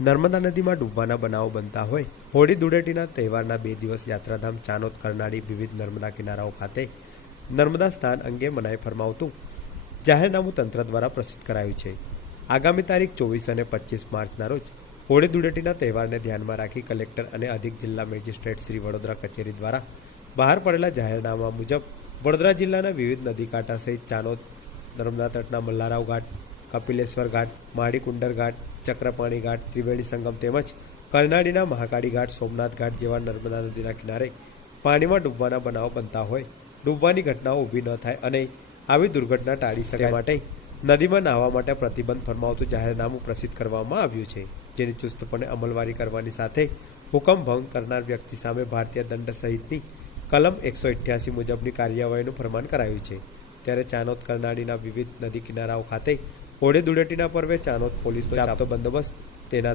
નર્મદા નદીમાં ડૂબવાના બનાવો બનતા હોય. હોળી ધૂળેટીના તહેવારના બે દિવસ યાત્રાધામ ચાનોદ કરનાળી વિવિધ નર્મદા કિનારાઓ ખાતે નર્મદા સ્નાન અંગે મનાઈ ફરમાવતું જાહેરનામું તંત્ર દ્વારા પ્રસિદ્ધ કરાયું છે. આગામી તારીખ ચોવીસ અને પચીસ માર્ચના રોજ હોળી ધૂળેટીના તહેવારને ધ્યાનમાં રાખી કલેક્ટર અને અધિક જિલ્લા મેજિસ્ટ્રેટ શ્રી વડોદરા કચેરી દ્વારા બહાર પડેલા જાહેરનામા મુજબ વડોદરા જિલ્લાના વિવિધ નદી કાંઠા સહિત ચાનોદ, નર્મદા તટના મલ્લારાવ ઘાટ કપિલેશ્વર ઘાટ માડીકુંડર ઘાટ, ચક્રપાણી ઘાટ, ત્રિવેણી સંગમ તેમજ કરનાળીના મહાકાળી ઘાટ, સોમનાથ ઘાટ જેવા નર્મદા નદીના કિનારે પાણીમાં ડૂબવાના બનાવ બનતા હોય. ડૂબવાની ઘટનાઓ ઊભી ન થાય અને આવી દુર્ઘટના ટાળી શકાય. માટે નદીમાં નાહવા માટે પ્રતિબંધ ફરમાવતું જાહેરનામું પ્રસિદ્ધ કરવામાં આવ્યું છે, જેની ચુસ્તપણે અમલવારી કરવાની સાથે હુકમ ભંગ કરનાર વ્યક્તિ સામે ભારતીય દંડ સહિતની કલમ એકસો અઠ્યાસી મુજબની કાર્યવાહીનું ફરમાન કરાયું છે. ત્યારે ચાનોદ કરનાળીના વિવિધ નદી કિનારાઓ ખાતે હોળી ધૂળેટીના પર્વે ચાનોદ પોલીસ ચાપતો બંદોબસ્ત તેના